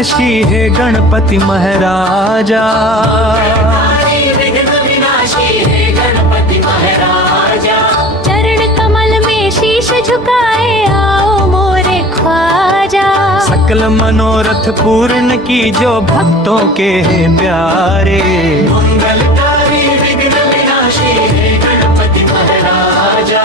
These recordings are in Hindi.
विनाशी है गणपति महाराजा। विघ्न विनाशी है गणपति महाराजा। चरण कमल में शीश झुकाए आओ मोरे ख्वाजा। सकल मनोरथ पूर्ण की जो भक्तों के हैं प्यारे। मंगलकारी विघ्न विनाशी है गणपति महाराजा।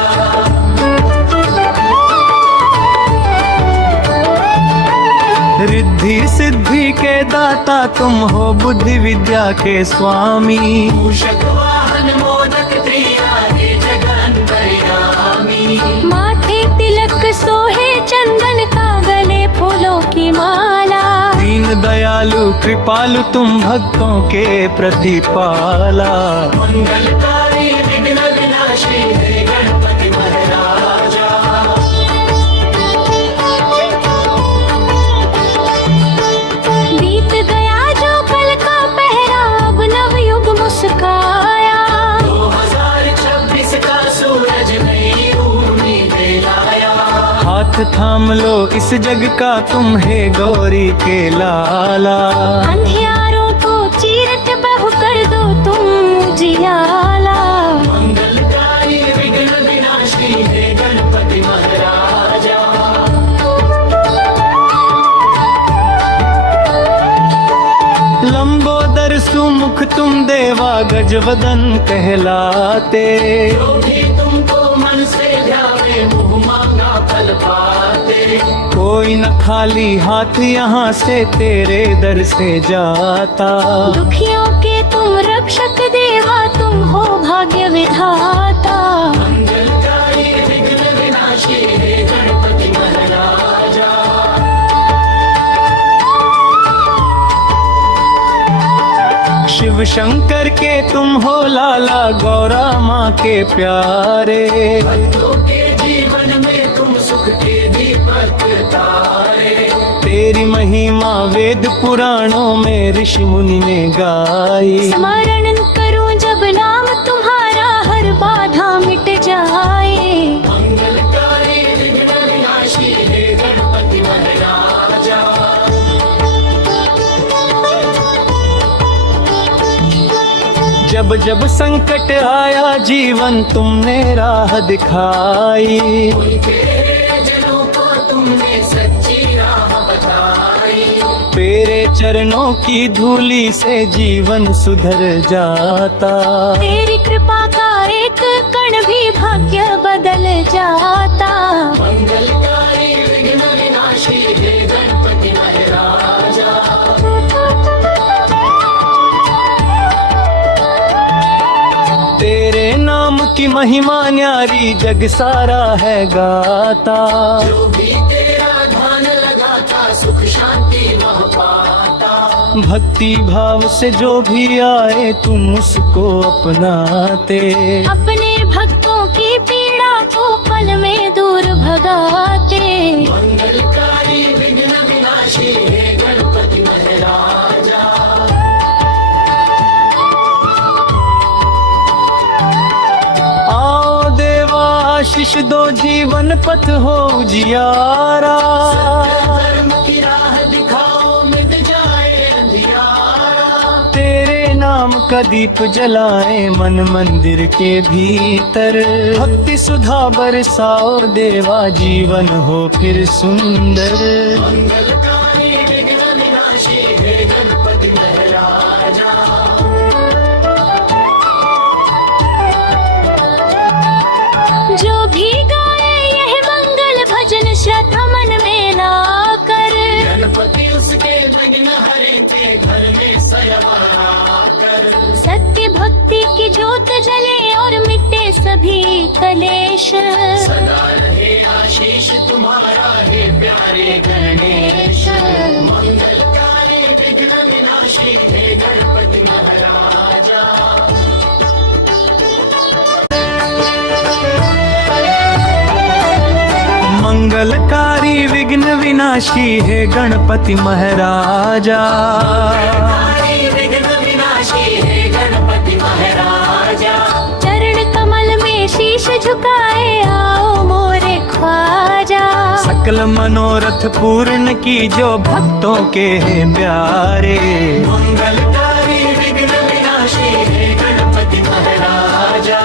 रिद्धि सिद्धि के दाता तुम हो, बुद्धि विद्या के स्वामी। मूषक वाहन मोदक त्रियादि जगदंतर्यामी। माथे तिलक सोहे चंदन का, गले फूलों की माला। दीन दयालु कृपालु तुम भक्तों के प्रतिपाला। मंगलकारी विघ्न विनाशी है गणपति महाराजा। बीत गया जो कल का पहरा, अब नव युग मुस्काया। 2026 का सूरज नई उम्मीदें लाया। हाथ थाम लो इस जग का, तुम है गौरी के लाला। अंधियारों को चीरट बहु कर दो तुम उजियाला। मंगलकारी विघ्न विनाशी है गणपति महाराजा। लंबोदर सुमुख तुम देवा, गजवदन कहलाते। जो भी तुमको मन से ध्यावे, मुँह मांगा फल पाते। कोई न खाली हाथ यहाँ से तेरे दर से जाता। दुखियों के तुम रक्षक देवा, तुम हो भाग्य विधाता। मंगलकारी विघ्न विनाशी है गणपति महाराजा। शिव शंकर के तुम हो लाला, गौरा माँ के प्यारे। भक्तों के जीवन में तुम सुख के दीपक तारे। तेरी महिमा वेद पुराणों में ऋषि मुनि ने गाई। स्मरण करूं जब नाम तुम्हारा, हर बाधा मिट जाए। मंगलकारी विघ्न विनाशी है गणपति महाराजा। जब जब संकट आया जीवन तुमने राह दिखाई। उनके जनों को तुमने सच्ची राह बताई। तेरे चरणों की धूली से जीवन सुधर जाता। तेरी कृपा का एक कण भी भाग्य बदल जाता। मंगलकारी विघ्न विनाशी है गणपति महाराजा। तेरे नाम की महिमा न्यारी, जग सारा है गाता। जो भी तेरा ध्यान लगाता, सुख शांति वह पाता। भक्ति भाव से जो भी आए तुम उसको अपनाते। अपने भक्तों की पीड़ा को पल में दूर भगाते। मंगलकारी विघ्न विनाशी है गणपति महाराजा। आओ देवा आशीष दो, जीवन पथ हो उजियारा। धर्म की राह दिखाओ, मिट जाए अंधियारा। तेरे नाम का दीप जलाए मन मंदिर के भीतर। भक्ति सुधा बरसाओ देवा, जीवन हो फिर सुंदर। मंगलकारी विघ्न विनाशी है गणपति महाराजा। जो भी गाए यह मंगल भजन, श्रद्धा मन में लाकर। गणपति उसके विघ्न हरे के घर में सयवारा कर। सत्य भक्ति की ज्योत जले और मिटे सभी कलेश। सदा रहे आशीष तुम्हारा है प्यारे गणेश। मंगलकारी विघ्न विनाशी है गणपति महाराजा। मंगलकारी विघ्न विनाशी है गणपति महाराजा। विघ्न विनाशी है गणपति महाराजा। चरण कमल में शीश झुकाए आओ मोरे ख्वाजा। सकल मनोरथ पूर्ण की जो भक्तों के हैं प्यारे। मंगलकारी विघ्न विनाशी हे गणपति महाराजा।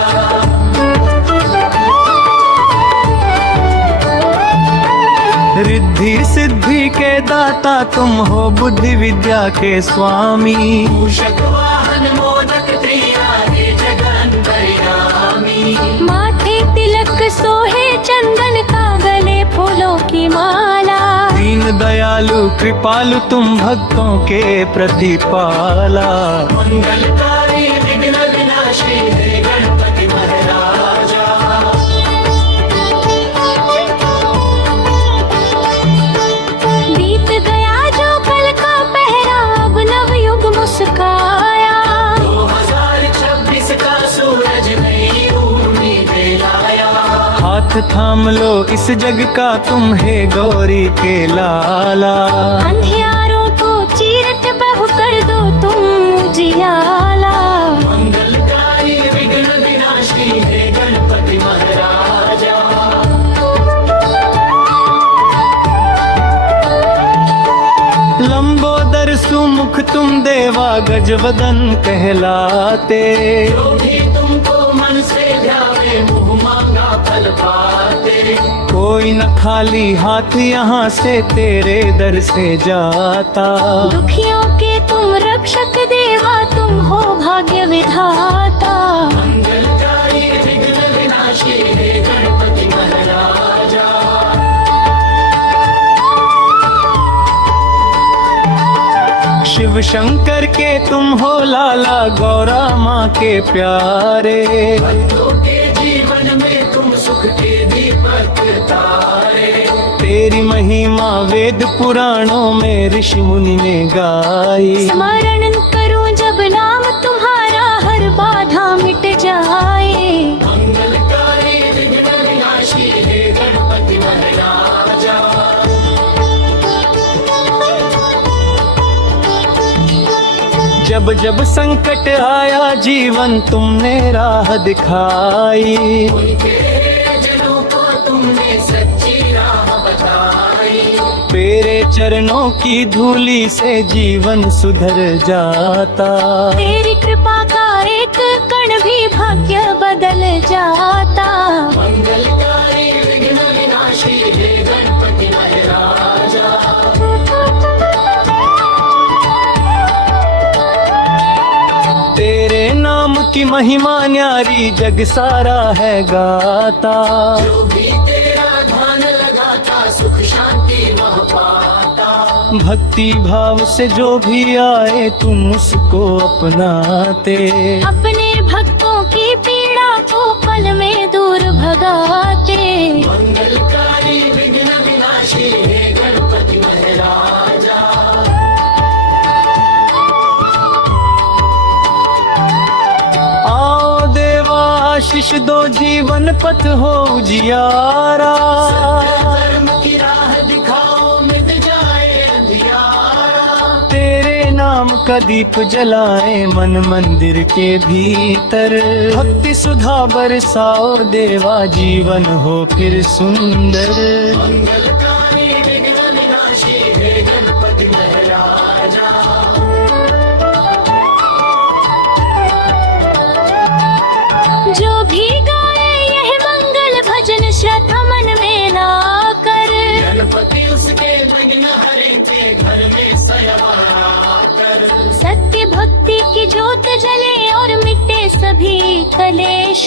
रिद्धि सिद्धि के दाता तुम हो, बुद्धि विद्या के स्वामी। मूषक वाहन मोदक प्रिया हे जगदंतर्यामी। माथे तिलक सोहे चंदन का, गले फूलों की माला। दीन दयालु कृपालु तुम भक्तों के प्रतिपाला। मंगलकारी विघ्न विनाशी हे गणपति महाराजा। बीत गया जो कल का पहरा, अब नव युग मुस्काया। 2026 का सूरज नई उम्मीदें लाया। हाथ थाम लो इस जग का तुम है गौरी के लाला। अंधियारों को चीरट बहु कर दो तुम उजियाला। मंगलकारी विघ्न विनाशी हे गणपति महाराजा। लंबोदर सुमुख तुम देवा, गजवदन कहलाते। जो भी तुमको मन से ध्यावे, मुँह मांगा फल पाते। कोई न खाली हाथ यहाँ से तेरे दर से जाता। दुखियों के तुम रक्षक देवा, तुम हो भाग्य विधाता। मंगलकारी विघ्न विनाशी हे गणपति महाराजा। शिव शंकर के तुम हो लाला, गौरा माँ के प्यारे। भक्तों के जीवन में तुम सुख के दीपक तारे। तेरी महिमा वेद पुराणों में ऋषि मुनि ने गाई। स्मरण करूं जब नाम तुम्हारा, हर बाधा मिट जाए। मंगलकारी विघ्न विनाशी हे गणपति महाराजा। जब जब संकट आया जीवन तुमने राह दिखाई। उनके जनों को तुमने सच्ची राह बताई। तेरे चरणों की धूली से जीवन सुधर जाता। तेरी कृपा का एक कण भी भाग्य बदल जाता। मंगलकारी विघ्न विनाशी हे गणपति महाराजा। तेरे नाम की महिमा न्यारी जग सारा है गाता। जो भी तेरा ध्यान लगाता, सुख शांति वह पाता। भक्ति भाव से जो भी आए तुम उसको अपनाते। अपने भक्तों की पीड़ा को पल में दूर भगाते। मंगलकारी विघ्न विनाशी हे गणपति महाराजा। आओ देवा आशीष दो, जीवन पथ हो उजियारा। धर्म की राह दिखाओ, मिट जाए अंधियारा। तेरे नाम का दीप जलाए मन मंदिर के भीतर। भक्ति सुधा बरसाओ देवा, जीवन हो फिर सुंदर। मंगलकारी विघ्न विनाशी हे गणपति महाराजा। जो भी गाए यह मंगल भजन, श्रद्धा मन में लाकर। गणपति उसके विघ्न हरते, घर में सयवारा कर। सत्य भक्ति की ज्योत जले और मिटे सभी कलेश।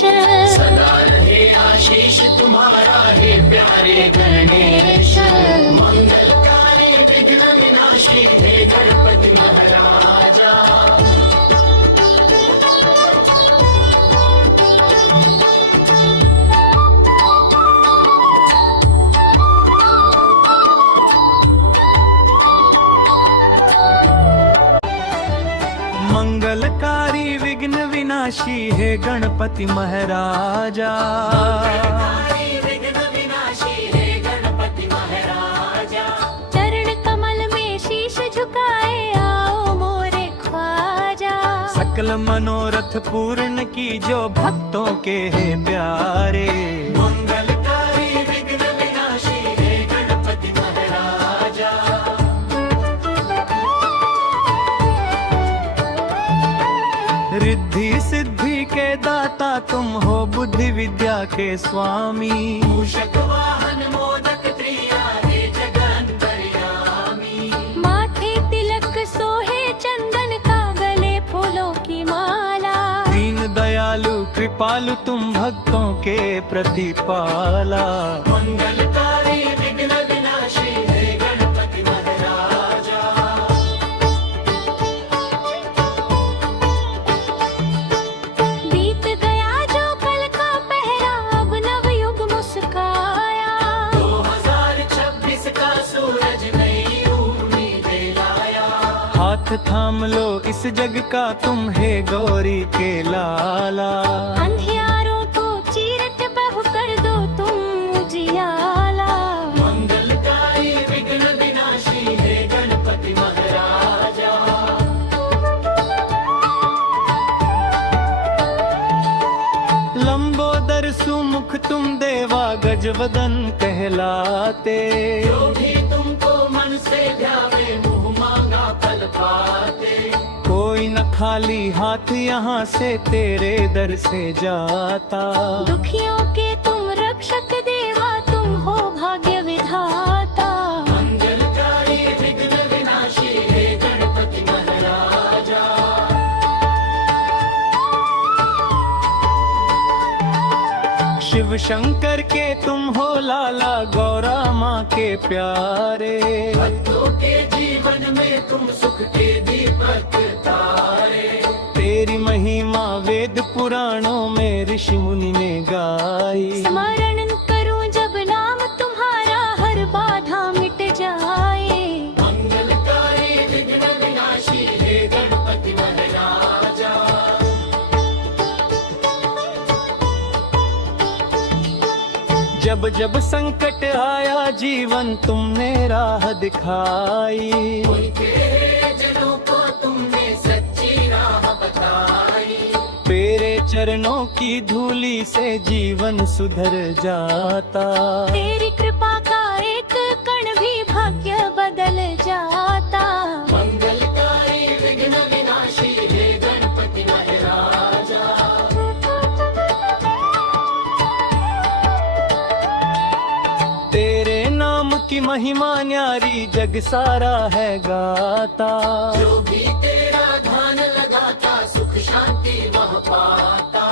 सदा रहे आशीष तुम्हारा हे प्यारे गणेश। मंगलकारी विघ्न विनाशी हे गणपति महाराजा। मंगलकारी विघ्न विनाशी है गणपति महाराजा। विघ्न विनाशी हे गणपति महाराजा। चरण कमल में शीश झुकाए आओ मोरे ख्वाजा। सकल मनोरथ पूर्ण की जो भक्तों के हैं प्यारे। मंगलकारी विघ्न विनाशी हे गणपति दाता तुम हो बुद्धि विद्या के स्वामी। मूषक वाहन मोदक त्रिया हे जगदंतर्यामी। माथे तिलक सोहे चंदन का, गले फूलों की माला। दीन दयालु कृपालु तुम भक्तों के प्रतिपाला। मंगलकारी विघ्न विनाशी हे गणपति महाराजा। बीत गया जो कल का पहरा, अब नव युग मुस्काया। 2026 का सूरज नई उम्मीदें लाया। हाथ थाम लो इस जग का तुम है गौरी के लाला। अंधियारों को चीरट बहु कर दो तुम उजियाला। मंगलकारी विघ्न विनाशी हे गणपति महाराजा। लंबोदर सुमुख तुम देवा गजवदन कहलाते। जो भी तुमको मन से ध्यावे मुँह मांगा फल पाते। कोई न खाली हाथ यहाँ से तेरे दर से जाता। दुखियों के तुम रक्षक देवा, तुम हो भाग्य विधाता। मंगलकारी विघ्न विनाशी हे गणपति महाराजा। शिव शंकर के तुम हो लाला, गौरा माँ के प्यारे। भक्तों के जीवन में तुम सुख के दीपक तारे। तेरी महिमा वेद पुराणों में ऋषि मुनि ने गाई। स्मरण करूं जब नाम तुम्हारा, हर बाधा मिट जाए। मंगलकारी विघ्न विनाशी हे गणपति महाराजा। जब जब संकट आया जीवन तुमने राह दिखाई। कोई तेरे जनों को तुमने सच्ची राह बताई। तेरे चरणों की धूली से जीवन सुधर जाता। तेरी कृपा का एक कण भी भाग्य बदल जाता। मंगलकारी विघ्न विनाशी हे गणपति महाराजा। तेरे नाम की महिमा न्यारी जग सारा है गाता। जो भी तेरा ध्यान लगाता, सुख शांति वह पाता।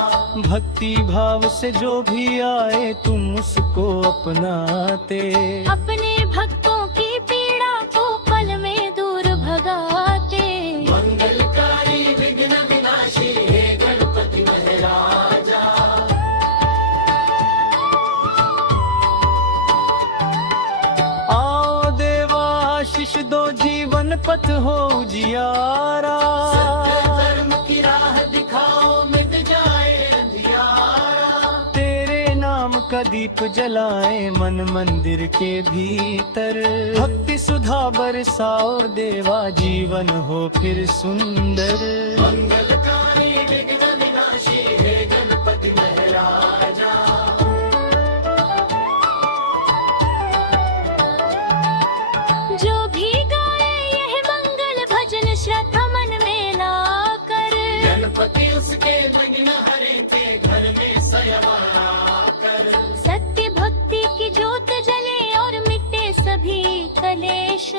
भक्ति भाव से जो भी आए तुम उसको अपनाते। अपने भक्तों की पीड़ा को पल में दूर भगाते। मंगलकारी विघ्न विनाशी हे गणपति महाराजा। आओ देवा आशीष दो जीवन पथ हो उजियारा। सत्य धर्म की राह दिखाओ मिट जाए अंधियारा। तेरे नाम का दीप जलाए मन मंदिर के भीतर। भक्ति सुधा बरसाओ देवा जीवन हो फिर सुंदर। मंगलकारी विघ्न विनाशी हे गणपति महाराजा। जो भी गाए यह मंगल भजन, श्रद्धा मन में लाकर। गणपति उसके विघ्न हरते, घर में सयवाना कर। सत्य भक्ति की ज्योत जले और मिटे सभी कलेश।